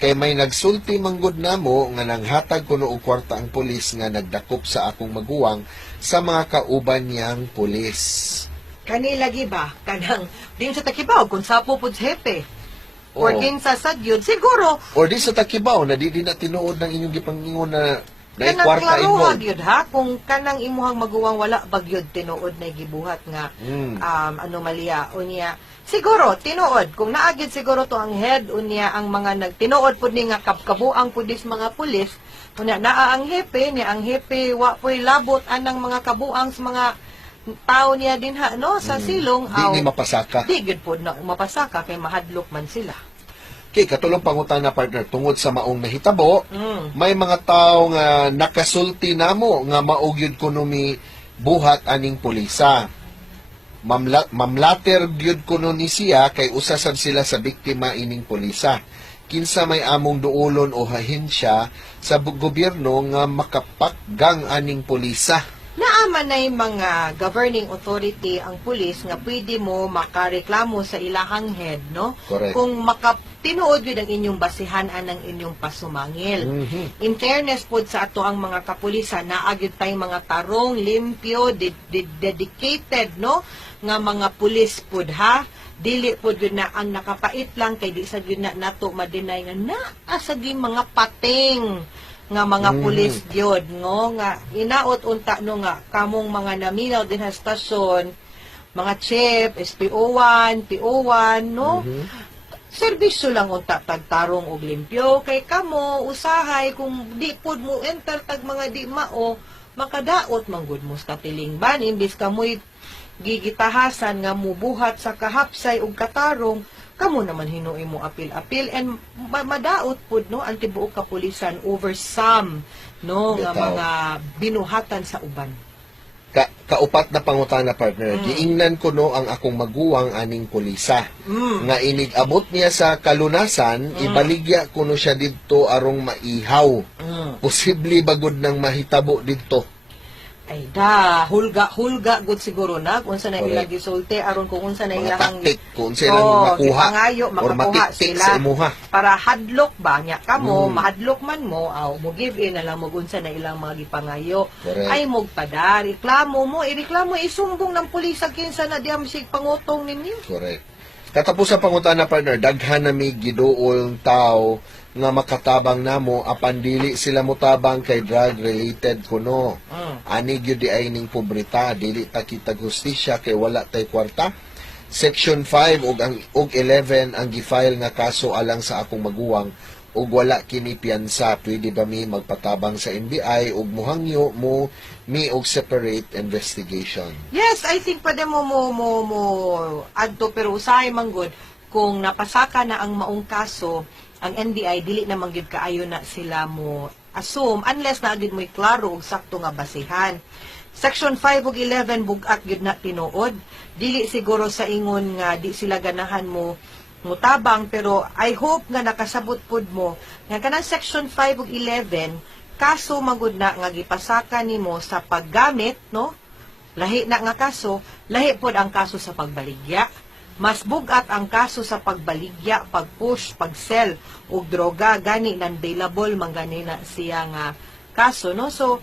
Kay may nagsulti manggod namo nga nanghatag kuno og kwarta ang pulis nga nagdakop sa akong maguwang sa mga kauban niyang pulis. Kani lagi ba kanang din sa takibaw kung sapo pud hepe. Or Oo. kinsa sad yun, siguro Or di sa takibaw na di na tinuod ng inyong gipangingon na kanang kwarta klaruha involved. gyud ha kung kanang imuhang maguwang wala bagyod tinuod na gibuhat nga anomalya unya. Siguro tinuod kung naagid siguro to ang head unya ang mga nagtinuod pud ni nga kabuang pud dis mga pulis unya naa ang hepe ni ang hepe wa poy labot anang mga kabuang sa mga tao niya din ha no sa silong Di ni mapasaka. di gid pud na mapasaka kay mahadlok man sila. Kay katulong pangutan na partner tungod sa maong nahitabo, may mga tao nga nakasulti namo nga maugyod kuno mi buhat aning pulisa. Mamlater gyud kuno ni siya kay usa sad sila sa biktima ining pulisa. Kinsa may among duolon o ahensya sa gobyerno nga makapakgang aning pulisa. Naaman na yung mga governing authority ang pulis nga pwede mo makareklamo sa ilahang head, no? Correct. Kung tinuod yun ang inyong basihan ang inyong pasumangil. In fairness po sa ato ang mga kapulisan, naagid tayong mga tarong, limpyo, dedicated, no? Nga mga pulis po, ha? dili po yun na ang nakapait lang kay di sa yun na nato madinay nga naasagi mga pating nga mga pulis gyud ngo nga inaot unta no nga kamong mga naminaw din sa stasyon, mga chef, SPO1, PO1 no. Serbisyo lang unta tagtarong og limpyo kay kamo usahay kung di pud mo enter tag mga di mao makadaot manggod mo sa tilingban imbis kamoy gigitahasan nga mubuhat sa kahapsay ug katarong kamo naman hinuoy mo apil-apil and madaot pud no ang tibuok kapulisan over some no nga Bitaw. mga binuhatan sa uban. Kaupat na pangutana, partner. Giingnan ko no ang akong maguwang aning pulisa. Nga inig-abot niya sa kalunasan, ibaligya ko no siya didto arong maihaw. Posible bagod nang mahitabo didto. Ay hulga good siguro na kung sa na Correct. ilang gisulti aron kung unsa na Mga ilang taktik, kung silang makuha gipangayo, or makakuha matiktik sila sa imuha. para hadlok ba nya kamo mahadlok man mo mo give in na lang mo unsa na ilang mga gipangayo Correct. ay mogpada reklamo mo ireklamo isumbong ng pulis sa kinsa na diam sig pangutong ninyo. Correct. Katapos sa pangutana, partner, daghan na may giduol tao nga makatabang namo apan dili sila motabang kay drug related kuno. Ani gyud di ay ning pobreta, dili ta kitag hustisya kay wala tay kwarta. Section 5 ug 11 ang gifile nga kaso alang sa akong maguwang ug wala kini piyansa. Pwede ba mi magpatabang sa NBI ug muhangyo mo mi og separate investigation? Yes, I think pwede mo adto pero usahay manggod kung napasaka na ang maong kaso ang NBI dili na manggid kaayo na sila mo assume unless na agid mo'y klaro og sakto nga basihan. Section 5 ug 11 bug-at gyud na tinuod. Dili siguro sa ingon nga di sila ganahan mo mutabang pero I hope nga nakasabot pud mo nga kanang section 5 ug 11 kaso magud na nga gipasaka nimo sa paggamit no. Lahi na nga kaso, lahi pod ang kaso sa pagbaligya. Mas bugat ang kaso sa pagbaligya, pag-push, pag-sell og droga gani non-bailable man gani na siya nga kaso no. So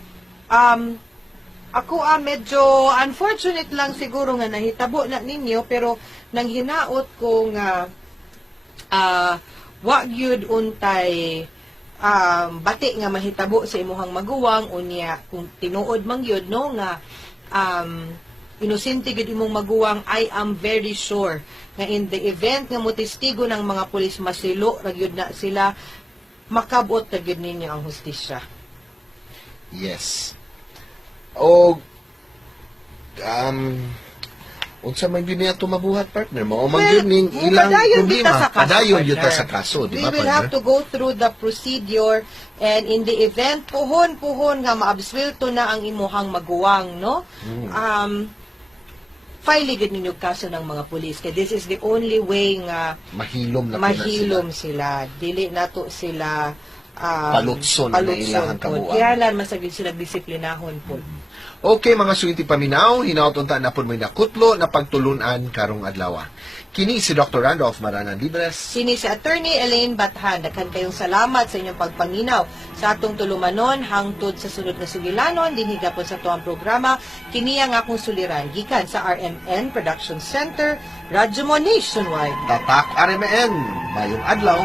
ako medyo unfortunate lang siguro nga nahitabo na ninyo pero nang hinaot ko nga wa gyud untay bati nga mahitabo sa imuhang maguwang unya kung tinuod man gyud no nga inosente gid imong maguwang. I am very sure nga in the event nga motestigo ng mga pulis masilo ra gyud na sila makabot na gyud ninyo ang hustisya. Yes. O unsa man gyud niya mabuhat, partner mo? O man gyud ning ilang padayon kita problema. sa kaso, Padayon gyud ta partner. sa kaso, di We ba, will have partner? to go through the procedure and in the event puhon nga maabsuelto na ang imuhang maguwang no. File gid ninyo kaso ng mga pulis kay this is the only way nga Mahilom na mahilom sila. Dili nato sila Palutson na ilang po. kabuang. Kaya lang masagid sila disiplinahon po. Okay, mga suwiti paminaw, hinaut-unta na po may nakutlo na pagtulunan karong adlaw. Kini si Dr. Randolph Maranan Libres. Sini si Attorney Elaine Bathan. Daghan kayong salamat sa inyong pagpanginaw sa atong tulumanon hangtod sa sunod na sugilanon dinhi gapon sa tuwang programa. Kini ang akong suliran gikan sa RMN Production Center, Radyo Mo Nationwide. Tatak RMN, mayong adlaw.